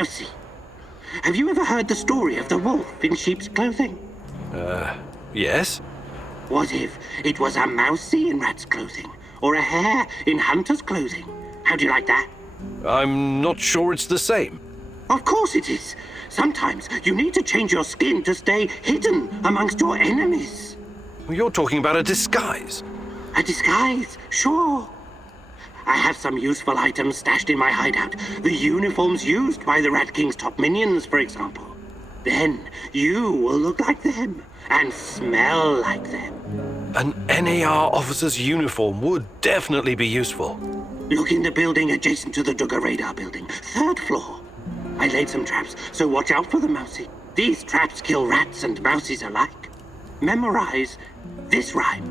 mousy. Have you ever heard the story of the wolf in sheep's clothing? Yes? What if it was a mousy in rat's clothing? Or a hare in hunter's clothing? How do you like that? I'm not sure it's the same. Of course it is. Sometimes you need to change your skin to stay hidden amongst your enemies. You're talking about a disguise. A disguise, sure. I have some useful items stashed in my hideout. The uniforms used by the Rat King's top minions, for example. Then you will look like them and smell like them. An NAR officer's uniform would definitely be useful. Look in the building adjacent to the Duggar radar building, 3rd floor. I laid some traps, so watch out for the mousy. These traps kill rats and mousies alike. Memorize this rhyme.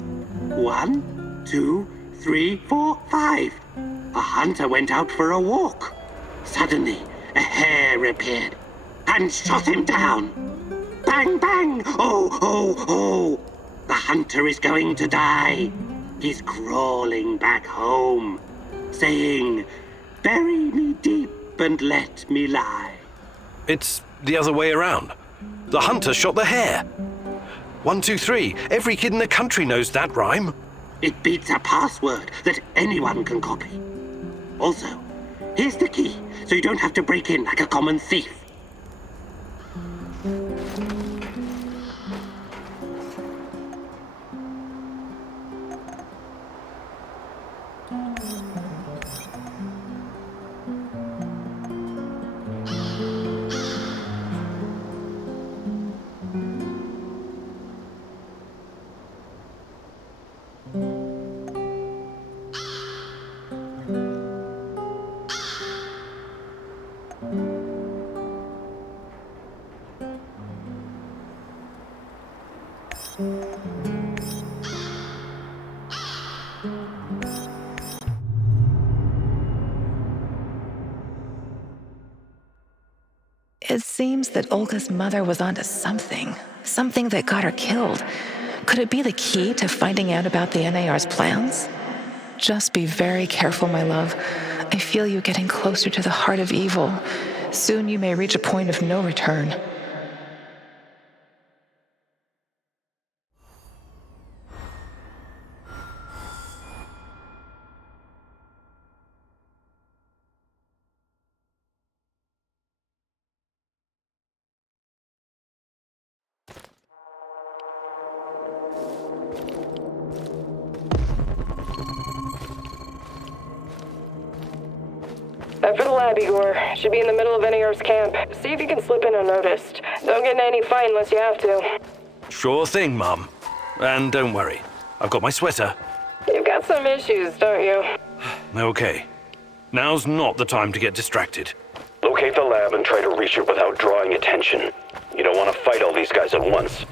1, 2, 3, 4, 5. A hunter went out for a walk. Suddenly, a hare appeared and shot him down. Bang, bang! Oh, oh, oh! The hunter is going to die. He's crawling back home, saying, "Bury me deep and let me lie." It's the other way around. The hunter shot the hare. 1, 2, 3. Every kid in the country knows that rhyme. It beats a password that anyone can copy. Also, here's the key, so you don't have to break in like a common thief. It seems that Olga's mother was onto something that got her killed. Could it be the key to finding out about the NAR's plans? Just be very careful, my love. I feel you getting closer to the heart of evil. Soon you may reach a point of no return. For the lab, Igor. Should be in the middle of NAR's camp. See if you can slip in unnoticed. Don't get in any fight unless you have to. Sure thing, Mum. And don't worry, I've got my sweater. You've got some issues, don't you? Okay. Now's not the time to get distracted. Locate the lab and try to reach it without drawing attention. You don't want to fight all these guys at once.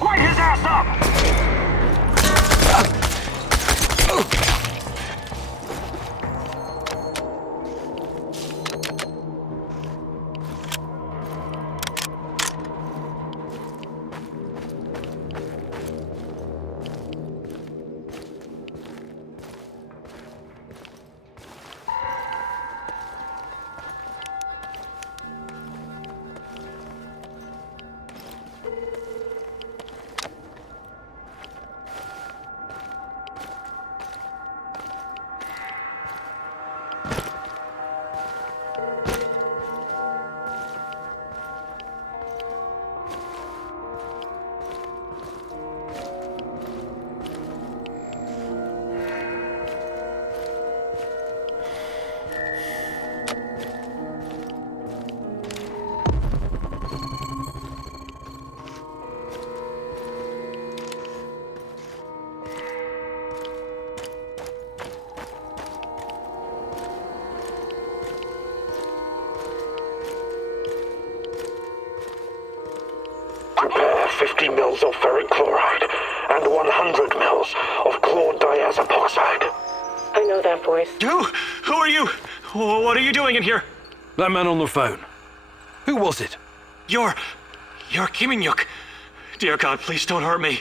Light his ass up! Prepare 50 mils of ferric chloride and 100 mils of chlordiazepoxide. I know that voice. Who are you? What are you doing in here? That man on the phone. Who was it? You're Kiminyuk. Dear God, please don't hurt me.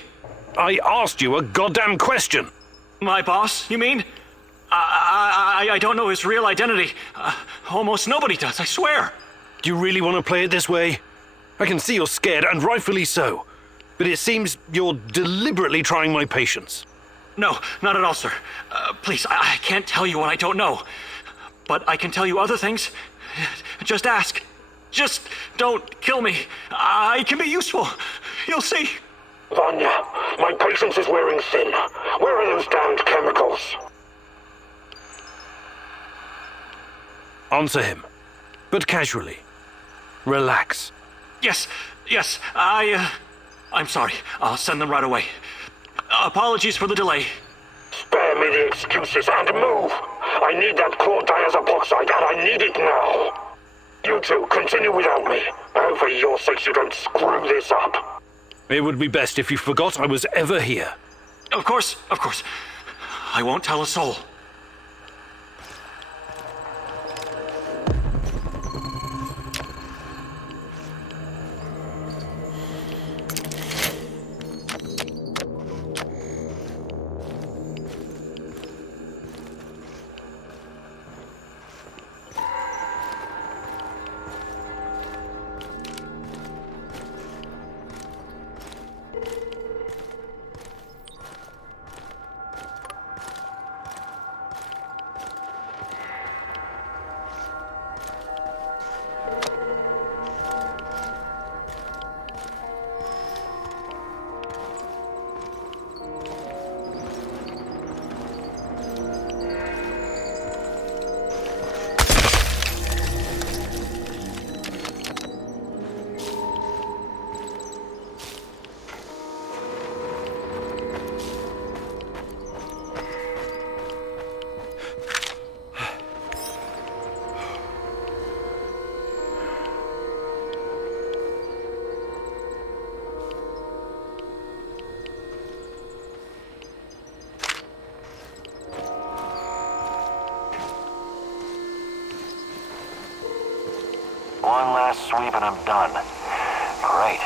I asked you a goddamn question. My boss, you mean? I don't know his real identity. Almost nobody does, I swear. Do you really want to play it this way? I can see you're scared, and rightfully so. But it seems you're deliberately trying my patience. No, not at all, sir. Please, I can't tell you what I don't know. But I can tell you other things. Just ask. Just don't kill me. I can be useful. You'll see. Vanya, my patience is wearing thin. Where are those damned chemicals? Answer him. But casually. Relax. Yes, I'm sorry. I'll send them right away. Apologies for the delay. Spare me the excuses and move! I need that chlordiazepoxide and I need it now! You two, continue without me. I hope for your sakes you don't screw this up. It would be best if you forgot I was ever here. Of course. I won't tell a soul. One last sweep and I'm done. Great.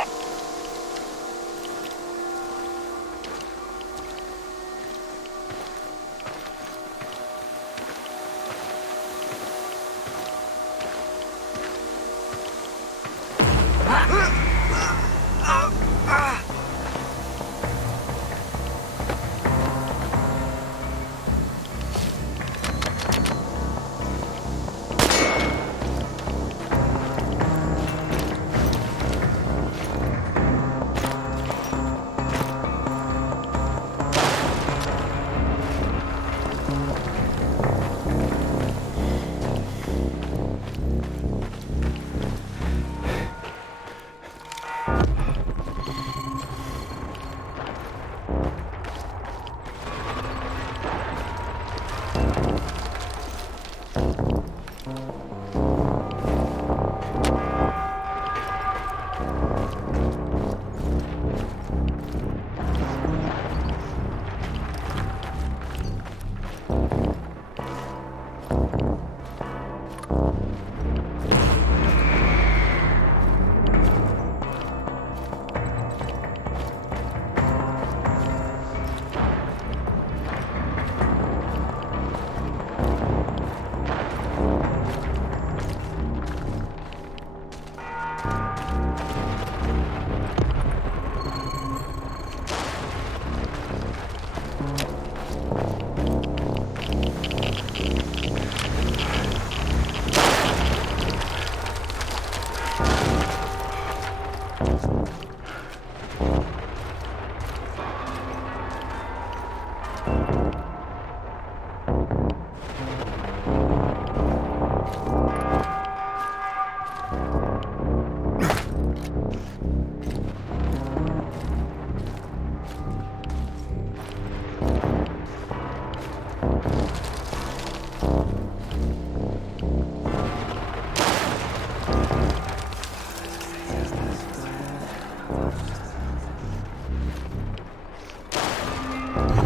I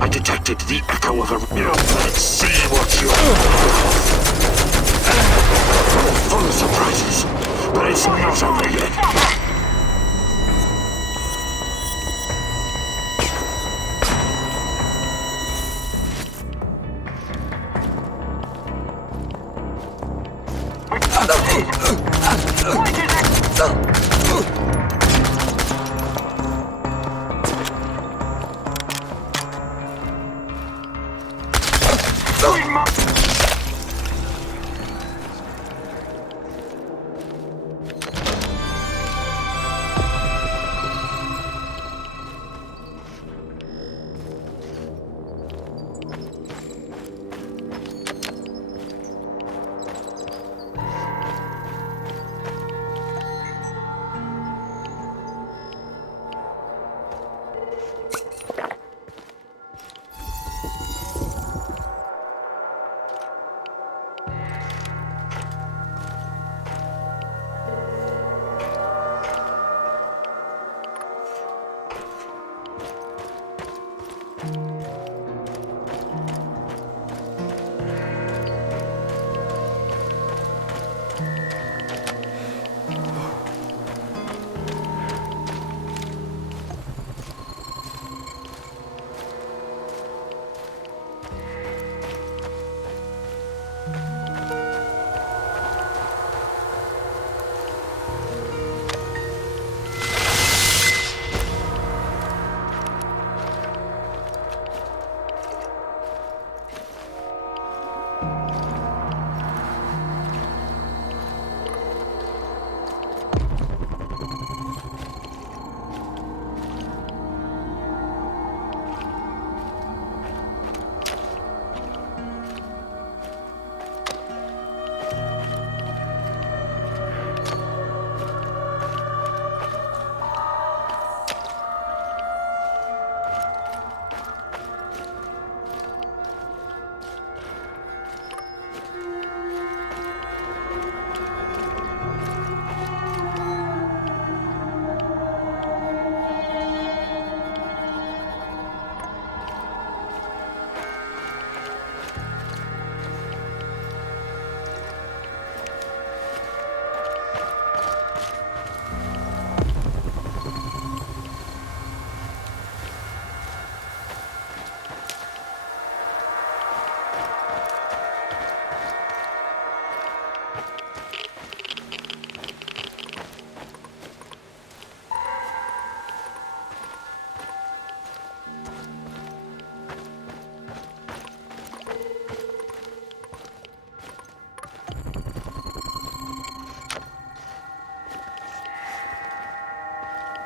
detected the echo of a... Let's see what you're... Full of surprises, but it's not over yet.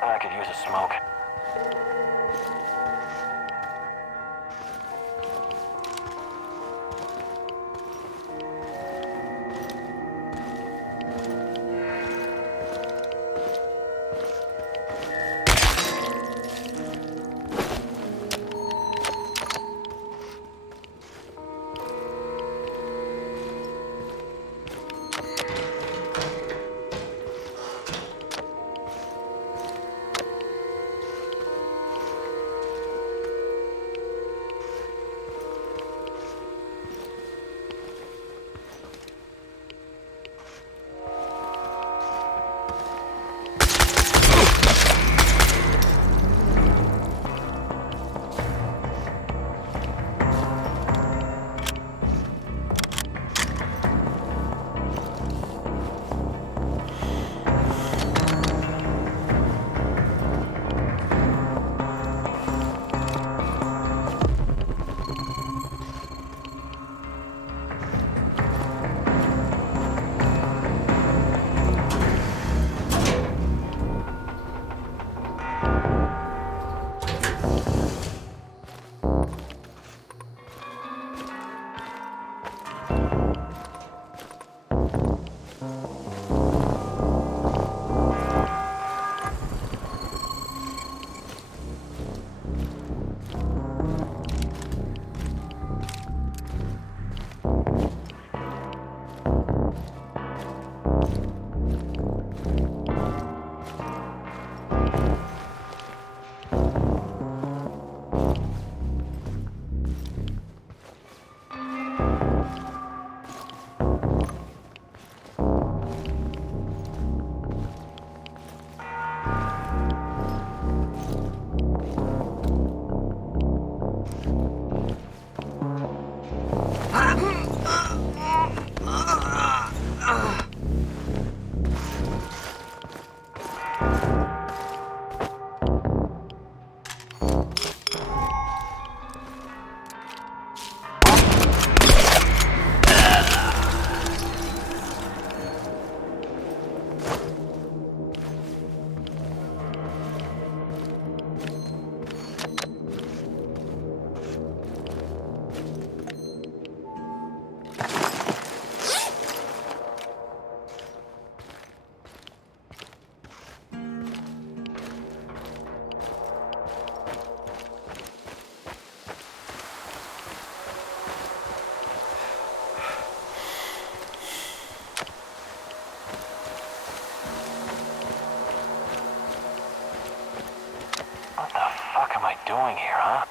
I could use a smoke. doing here, huh?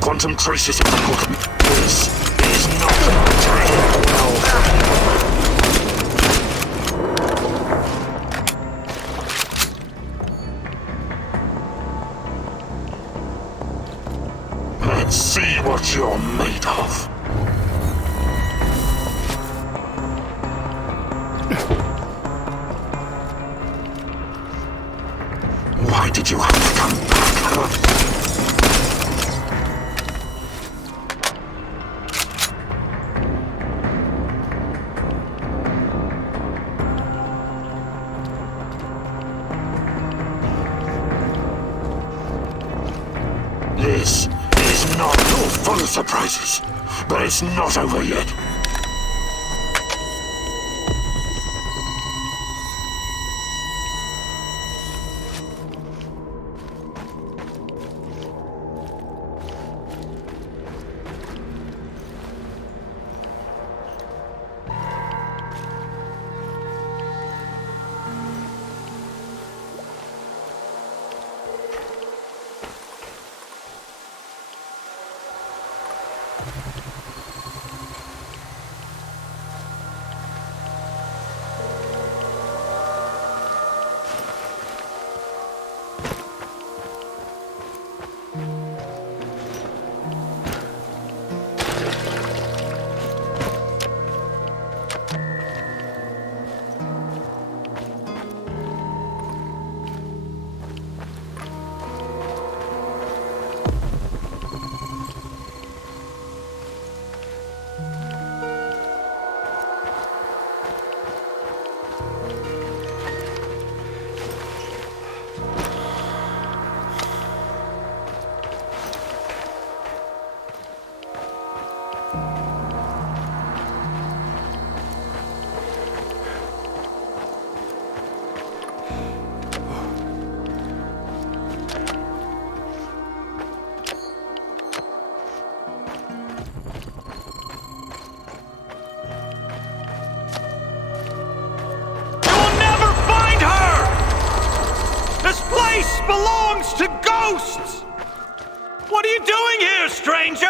Quantum traces of the quantum. This is not entirely well. Let's see what you're made of. Why did you have to come back? This is not. You're full of surprises. But it's not over yet. Belongs to ghosts! What are you doing here, stranger?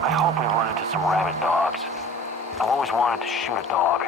I hope we run into some rabid dogs. I've always wanted to shoot a dog.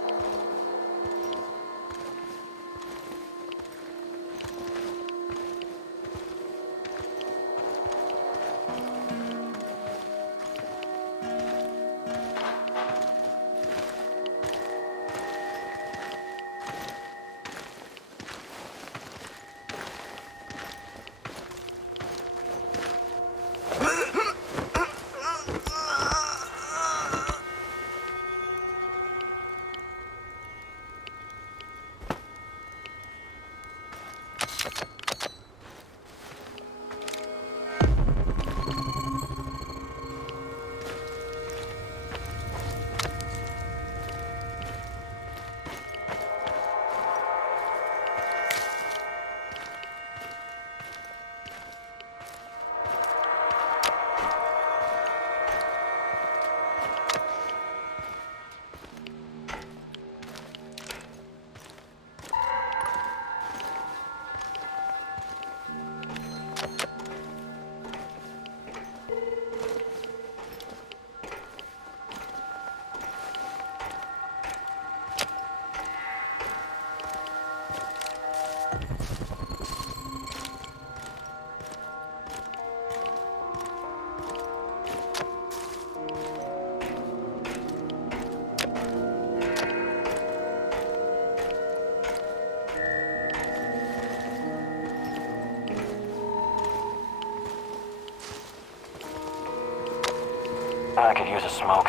I could use a smoke.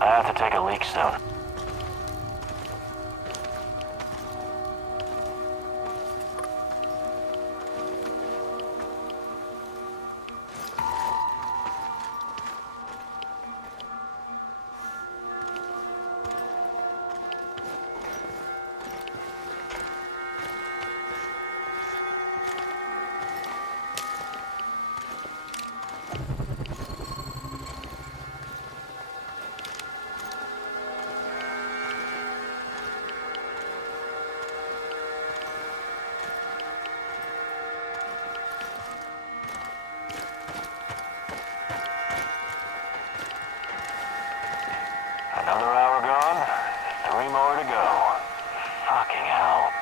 I have to take a leak soon. Another hour gone, 3 more to go. Fucking hell.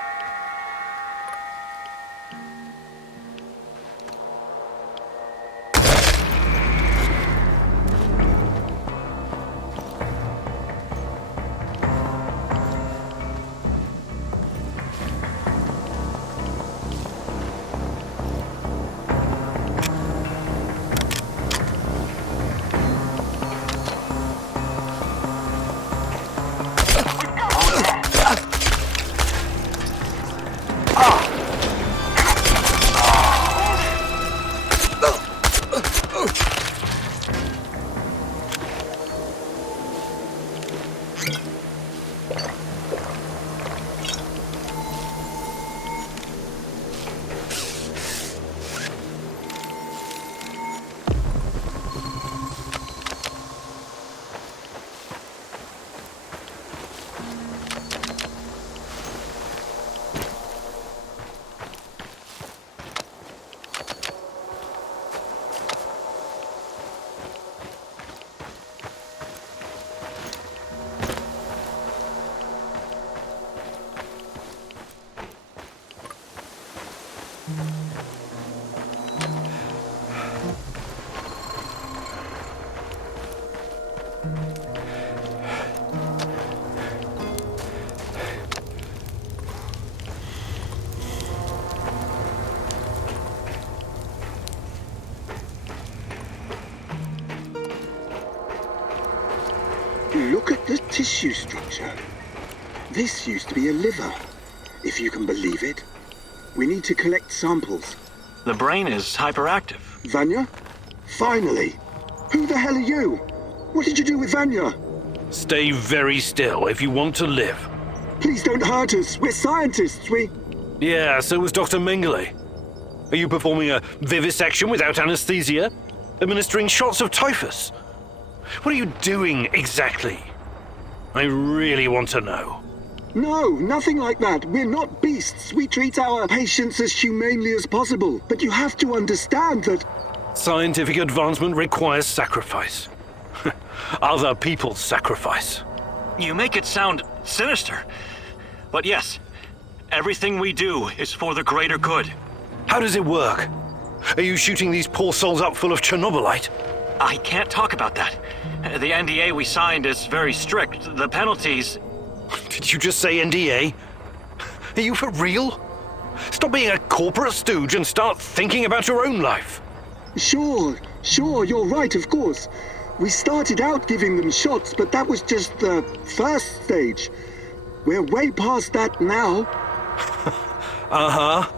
Look at the tissue structure. This used to be a liver, if you can believe it. We need to collect samples. The brain is hyperactive. Vanya? Finally! Who the hell are you? What did you do with Vanya? Stay very still if you want to live. Please don't hurt us. We're scientists. Yeah, so was Dr. Mengele. Are you performing a vivisection without anesthesia? Administering shots of typhus? What are you doing exactly? I really want to know. No, nothing like that. We're not beasts. We treat our patients as humanely as possible. But you have to understand that... Scientific advancement requires sacrifice. Other people's sacrifice. You make it sound sinister. But yes, everything we do is for the greater good. How does it work? Are you shooting these poor souls up full of Chernobylite? I can't talk about that. The NDA we signed is very strict. The penalties... Did you just say NDA? Are you for real? Stop being a corporate stooge and start thinking about your own life. Sure, you're right, of course. We started out giving them shots, but that was just the first stage. We're way past that now. Uh-huh.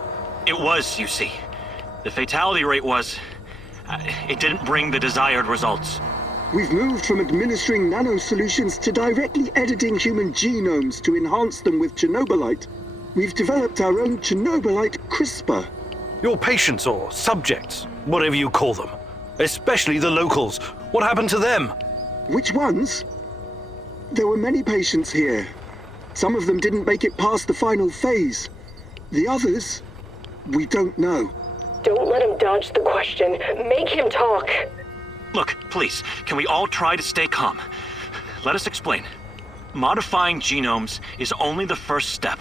It was, you see. The fatality rate was... it didn't bring the desired results. We've moved from administering nano-solutions to directly editing human genomes to enhance them with Chernobylite. We've developed our own Chernobylite CRISPR. Your patients or subjects, whatever you call them. Especially the locals. What happened to them? Which ones? There were many patients here. Some of them didn't make it past the final phase. The others, we don't know. Don't let him dodge the question. Make him talk. Look, please, can we all try to stay calm? let us explain. Modifying genomes is only the first step.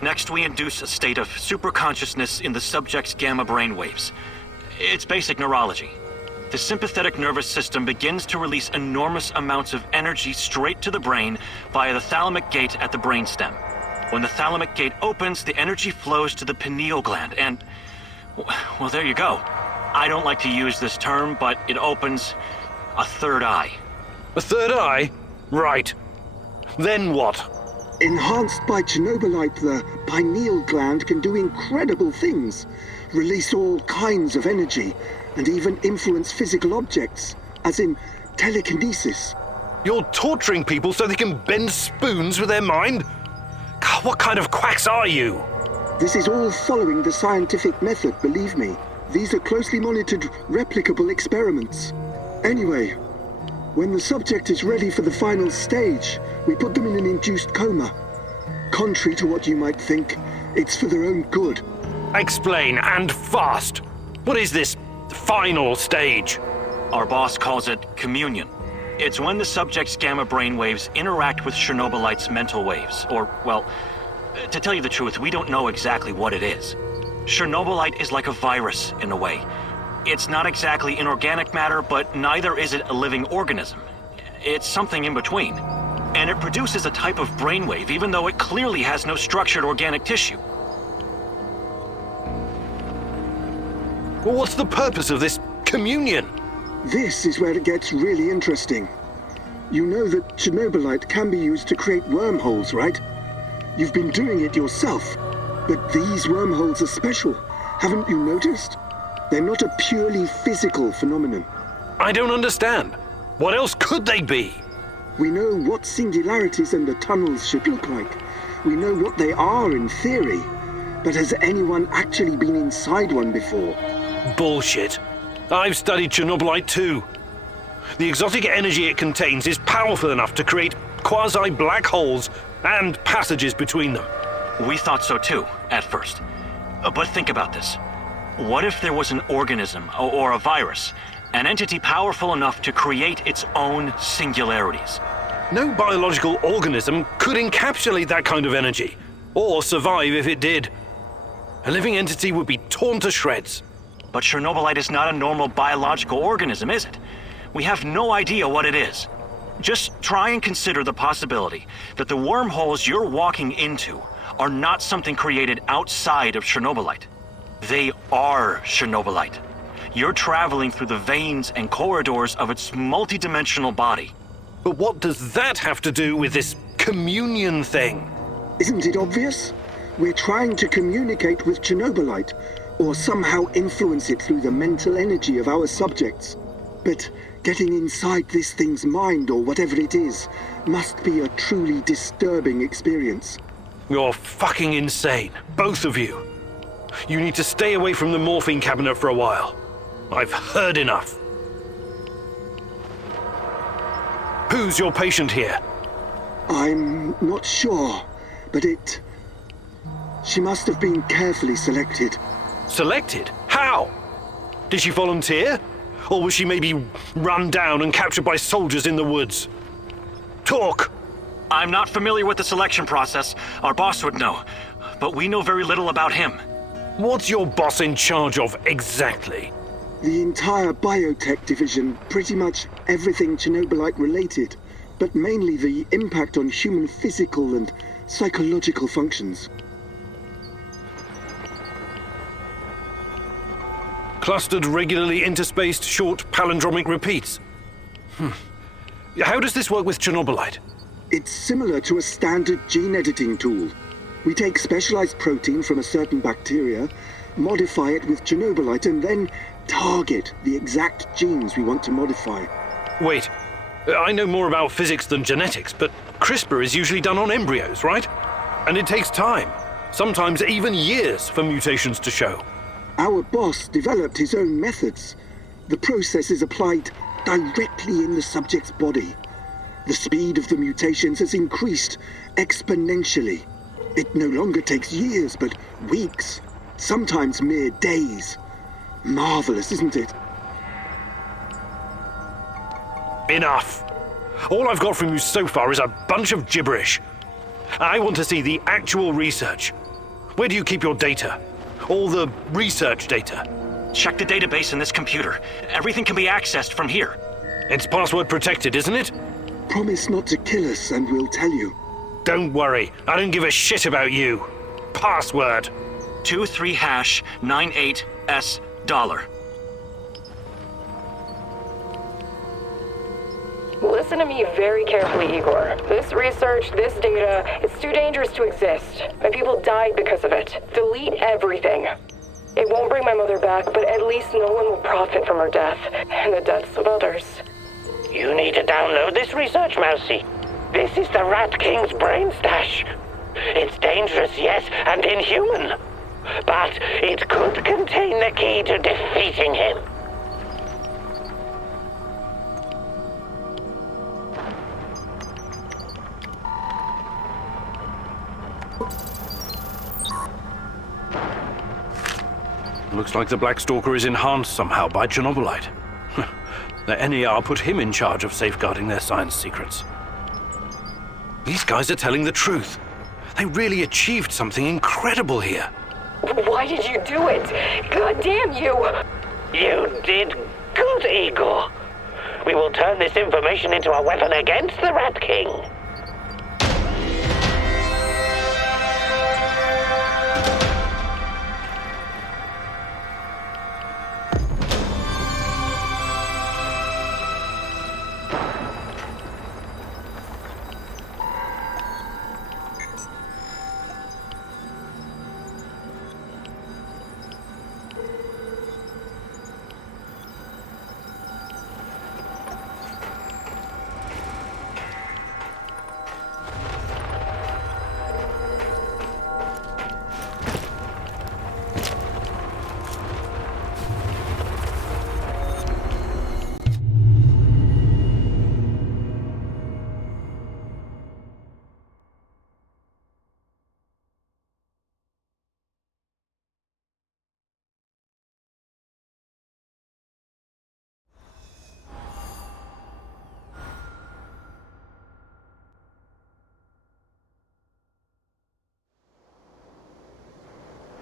Next, we induce a state of superconsciousness in the subject's gamma brainwaves. It's basic neurology. The sympathetic nervous system begins to release enormous amounts of energy straight to the brain via the thalamic gate at the brainstem. When the thalamic gate opens, the energy flows to the pineal gland and... well, there you go. I don't like to use this term, but it opens a third eye. A third eye? Right. Then what? Enhanced by Chernobylite, the pineal gland can do incredible things. Release all kinds of energy, and even influence physical objects, as in telekinesis. You're torturing people so they can bend spoons with their mind? God, what kind of quacks are you? This is all following the scientific method, believe me. These are closely monitored, replicable experiments. Anyway, when the subject is ready for the final stage, we put them in an induced coma. Contrary to what you might think, it's for their own good. Explain, and fast. What is this final stage? Our boss calls it communion. It's when the subject's gamma brainwaves interact with Chernobylite's mental waves, or, well, to tell you the truth, we don't know exactly what it is. Chernobylite is like a virus, in a way. It's not exactly inorganic matter, but neither is it a living organism. It's something in between. And it produces a type of brainwave, even though it clearly has no structured organic tissue. Well, what's the purpose of this communion? This is where it gets really interesting. You know that Chernobylite can be used to create wormholes, right? You've been doing it yourself. But these wormholes are special. Haven't you noticed? They're not a purely physical phenomenon. I don't understand. What else could they be? We know what singularities and the tunnels should look like. We know what they are in theory. But has anyone actually been inside one before? Bullshit. I've studied Chernobylite too. The exotic energy it contains is powerful enough to create quasi-black holes and passages between them. We thought so too, at first. But think about this. What if there was an organism, or a virus, an entity powerful enough to create its own singularities? No biological organism could encapsulate that kind of energy, or survive if it did. A living entity would be torn to shreds. But Chernobylite is not a normal biological organism, is it? We have no idea what it is. Just try and consider the possibility that the wormholes you're walking into are not something created outside of Chernobylite. They are Chernobylite. You're traveling through the veins and corridors of its multidimensional body. But what does that have to do with this communion thing? Isn't it obvious? We're trying to communicate with Chernobylite, or somehow influence it through the mental energy of our subjects. But getting inside this thing's mind, or whatever it is, must be a truly disturbing experience. You're fucking insane, both of you. You need to stay away from the morphine cabinet for a while. I've heard enough. Who's your patient here? I'm not sure, but she must have been carefully selected. Selected? How? Did she volunteer? Or was she maybe run down and captured by soldiers in the woods? Talk! I'm not familiar with the selection process. Our boss would know. But we know very little about him. What's your boss in charge of exactly? The entire biotech division, pretty much everything Chernobylite related, but mainly the impact on human physical and psychological functions. Clustered, regularly interspaced, short palindromic repeats. How does this work with Chernobylite? It's similar to a standard gene editing tool. We take specialized protein from a certain bacteria, modify it with Chernobylite, and then target the exact genes we want to modify. Wait, I know more about physics than genetics, but CRISPR is usually done on embryos, right? And it takes time, sometimes even years, for mutations to show. Our boss developed his own methods. The process is applied directly in the subject's body. The speed of the mutations has increased exponentially. It no longer takes years, but weeks, sometimes mere days. Marvelous, isn't it? Enough. All I've got from you so far is a bunch of gibberish. I want to see the actual research. Where do you keep your data? All the research data? Check the database in this computer. Everything can be accessed from here. It's password protected, isn't it? Promise not to kill us and we'll tell you. Don't worry, I don't give a shit about you. Password. 23#98S $. Listen to me very carefully, Igor. This research, this data, it's too dangerous to exist. My people died because of it. Delete everything. It won't bring my mother back, but at least no one will profit from her death, and the deaths of others. You need to download this research, Mousy. This is the Rat King's brain stash. It's dangerous, yes, and inhuman. But it could contain the key to defeating him. Looks like the Black Stalker is enhanced somehow by Chernobylite. The NAR put him in charge of safeguarding their science secrets. These guys are telling the truth. They really achieved something incredible here. Why did you do it? God damn you! You did good, Igor. We will turn this information into a weapon against the Rat King.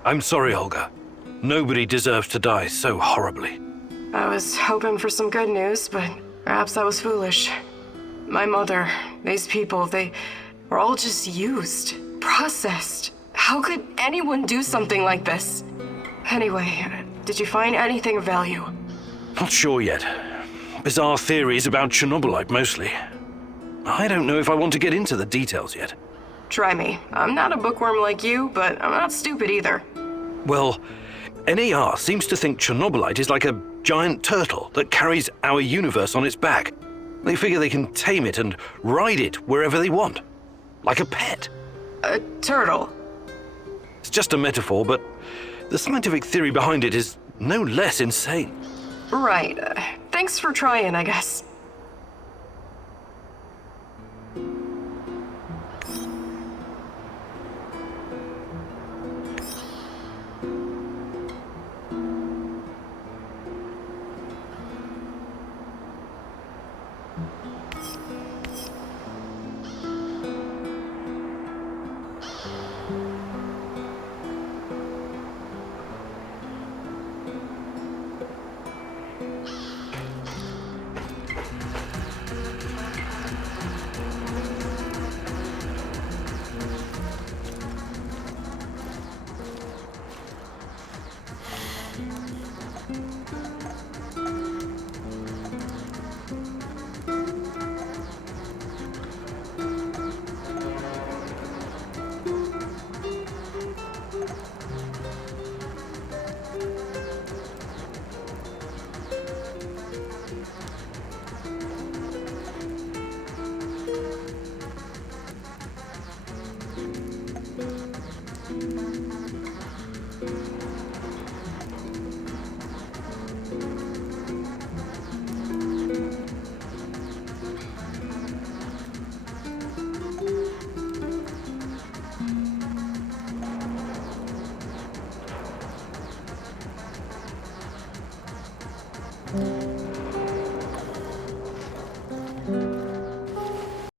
I'm sorry, Olga. Nobody deserves to die so horribly. I was hoping for some good news, but perhaps I was foolish. My mother, these people, they were all just used, processed. How could anyone do something like this? Anyway, did you find anything of value? Not sure yet. Bizarre theories about Chernobylite, mostly. I don't know if I want to get into the details yet. Try me. I'm not a bookworm like you, but I'm not stupid either. Well, NAR seems to think Chernobylite is like a giant turtle that carries our universe on its back. They figure they can tame it and ride it wherever they want. Like a pet. A turtle? It's just a metaphor, but the scientific theory behind it is no less insane. Right. Thanks for trying, I guess.